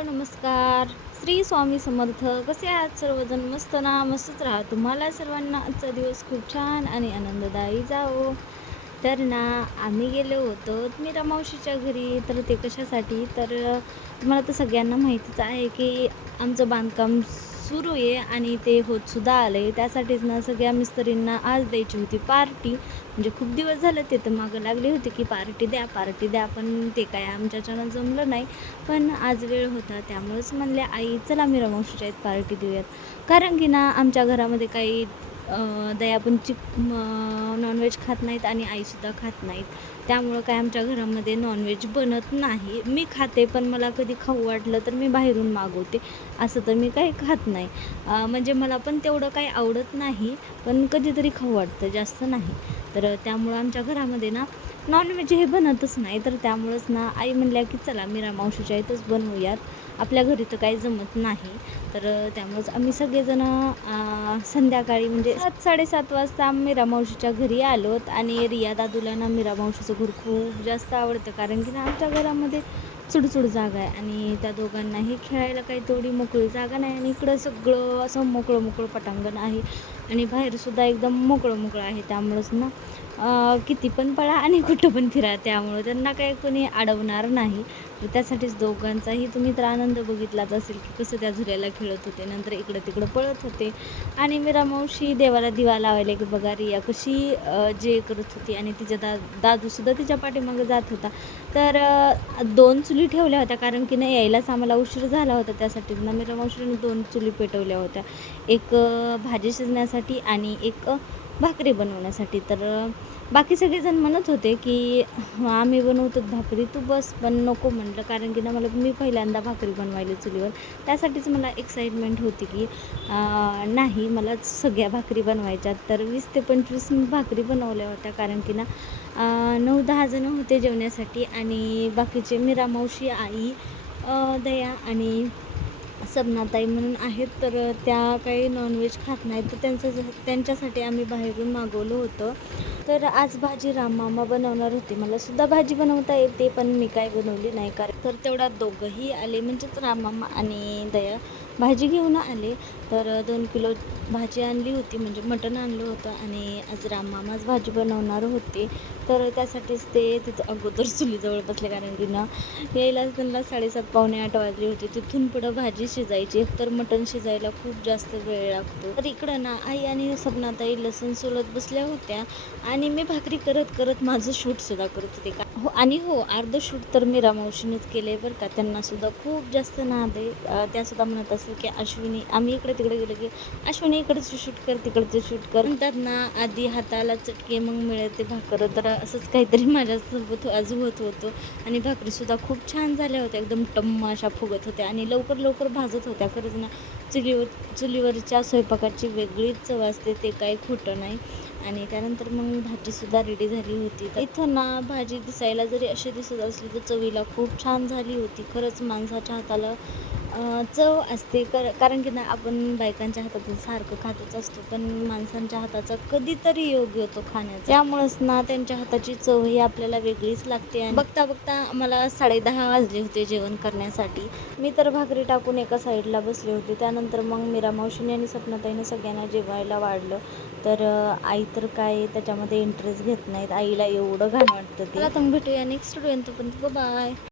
Hello नमस्कार. श्री स्वामी समर्थ. कसे आहात सर्वजण? मस्त ना? मस्तच राहा. तुम्हाला सर्वांना आजचा दिवस खूप छान आणि आनंददायी जावो. तर ना आम्ही गेलो होतो मीरा मावशीच्या घरी. तर ते कशासाठी? तर तुम्हाला तर सगळ्यांना माहितीच आहे की आमचं बांधकाम सुरू आहे आणि ते होतसुद्धा आलं आहे. त्यासाठीच ना सगळ्या मिस्त्रींना आज द्यायची होती पार्टी. म्हणजे खूप दिवस झाले ते तर मागं लागले होते की पार्टी द्या, पार्टी द्या. पण ते काय आमच्याच्यानं जमलं नाही. पण आज वेळ होता त्यामुळेच म्हणले, "आई चला मीरा मावशीच्या इथं पार्टी देऊयात." कारण की ना आमच्या घरामध्ये काही दया पण नॉनव्हेज खात नाहीत आणि आईसुद्धा खात नाहीत. त्यामुळं काय आमच्या घरामध्ये नॉनव्हेज बनत नाही. मी खाते पण मला कधी खाऊ वाटलं तर मी बाहेरून मागवते. असं तर मी काही खात नाही. म्हणजे मला पण तेवढं काही आवडत नाही, पण कधीतरी खाऊ वाटतं, जास्त नाही. तर त्यामुळं आमच्या घरामध्ये ना नॉनव्हेज हे बनतच नाही. तर त्यामुळंच ना आई म्हणल्या की चला मीरा मावशीच्या इथंच बनवूयात. आपल्या घरी तर काही जमत नाही. तर त्यामुळंच आम्ही सगळेजणं संध्याकाळी म्हणजे 7-7:30 वाजता आम्ही मीरा मावशीच्या घरी आलोत. आणि रिया दादूला ना मीरा मावशीचं घर खूप जास्त आवडतं. कारण की ना आमच्या घरामध्ये चुडचुड जागा आहे आणि त्या दोघांनाही खेळायला काही तेवढी मोकळी जागा नाही. आणि इकडं सगळं असं मोकळं पटांगण आहे आणि बाहेरसुद्धा एकदम मोकळं आहे. त्यामुळंच ना किती पण पळा आणि कुठं पण फिरा. त्यामुळं त्यांना काही कोणी अडवणार नाही. तर त्यासाठीच दोघांचाही तुम्ही तर आनंद बघितलाच असेल की कसं त्या झुल्याला खेळत होते, नंतर इकडं-तिकडं पळत होते. आणि मीरा मावशी देवाला दिवा लावायला की बघा रिया कशी जे करत होती आणि तिचा दादूसुद्धा तिच्या पाठीमागे जात होता. तर 2 चुली ठेवल्या होत्या कारण की ना यायलाच आम्हाला उशीर झाला होता. त्यासाठीच ना मीरा मावशीने 2 चुली पेटवल्या होत्या. एक भाजी शिजण्यासाठी आणि एक भाकरी बनवण्यासाठी. तर बाकी सगळेजण म्हणत होते की आम्ही बनवतो भाकरी, तू बस. पण नको म्हटलं कारण की ना मी पहिल्यांदा भाकरी बनवायला चुलीवर. त्यासाठीच मला एक्साइटमेंट होती की नाही मला सगळ्या भाकरी बनवायच्या. तर 20 ते 25 मी भाकरी बनवल्या होत्या कारण की ना 9-10 जण होते जेवण्यासाठी. आणि बाकीचे मीरा मावशी, आई, दया आणि सपनाताई म्हणून आहेत. तर त्या काही नॉनव्हेज खात नाहीत. तर त्यांच्यासाठी आम्ही बाहेरून मागवलं होतं. तर आज भाजी राममामा बनवणार होते. मलासुद्धा भाजी बनवता येते पण मी काय बनवली नाही. कारण तर तेवढ्यात दोघंही आले म्हणजेच राममामा आणि दया भाजी घेऊन आले. तर 2 किलो भाजी आणली होती म्हणजे मटण आणलं होतं आणि आज राममामाच भाजी बनवणार होते. तर त्यासाठीच ते तिथं अगोदर चुलीजवळ बसले कारण की ना यायला त्यांना 7:30 पावणे 8 वाजले होते. तिथून पुढं भाजी शिजायची. एकतर मटण शिजायला खूप जास्त वेळ लागतो. तर इकडं ना आई आणि सपनाताई लसूण सोलत बसल्या होत्या आणि मी भाकरी करत माझं शूटसुद्धा करत होते आणि अर्धं शूट तर मीरा मावशीनेच केलं आहे बरं का. त्यांनासुद्धा खूप जास्त नाद आहे. त्यासुद्धा म्हणत असेल की अश्विनी, आम्ही इकडे तिकडे गेलो की अश्विनी इकडचं शूट कर, तिकडचं शूट कर म्हणतात ना. आधी हाताला चटके मग मिळते भाकर. तर असंच काहीतरी माझ्यासोबत आज होत होतं. आणि भाकरीसुद्धा खूप छान झाल्या होत्या. एकदम टम्म अशा फुगत होत्या आणि लवकर भाजत होत्या. खरंच ना चुलीवरच्या स्वयंपाकाची वेगळीच चव असते, ते काही खोटं नाही. आणि त्यानंतर मग भाजीसुद्धा रेडी झाली होती. तर इथं ना भाजी दिसायला जरी अशी दिसत असली तर चवीला खूप छान झाली होती. खरंच माणसाच्या हाताला चव असते. कारण की ना आपण बायकांच्या हाताचं सारखं खातच असतो पण माणसांच्या हाताचा कधीतरी योग येतो खाण्याचा. त्यामुळेच ना त्यांच्या हाताची चव ही आपल्याला वेगळीच लागते. आणि बघता मला 10:30 वाजले होते जेवण करण्यासाठी. मी तर भाकरी टाकून एका साईडला बसले होते. त्यानंतर मग मीरा मावशीने आणि सपनाताईने सगळ्यांना जेवायला वाढलं. तर आई तर काय त्याच्यामध्ये इंटरेस्ट घेत नाहीत. आईला एवढं घाण वाटतं ते. चला तर भेटूया नेक्स्ट व्हिडिओ. पण बाय.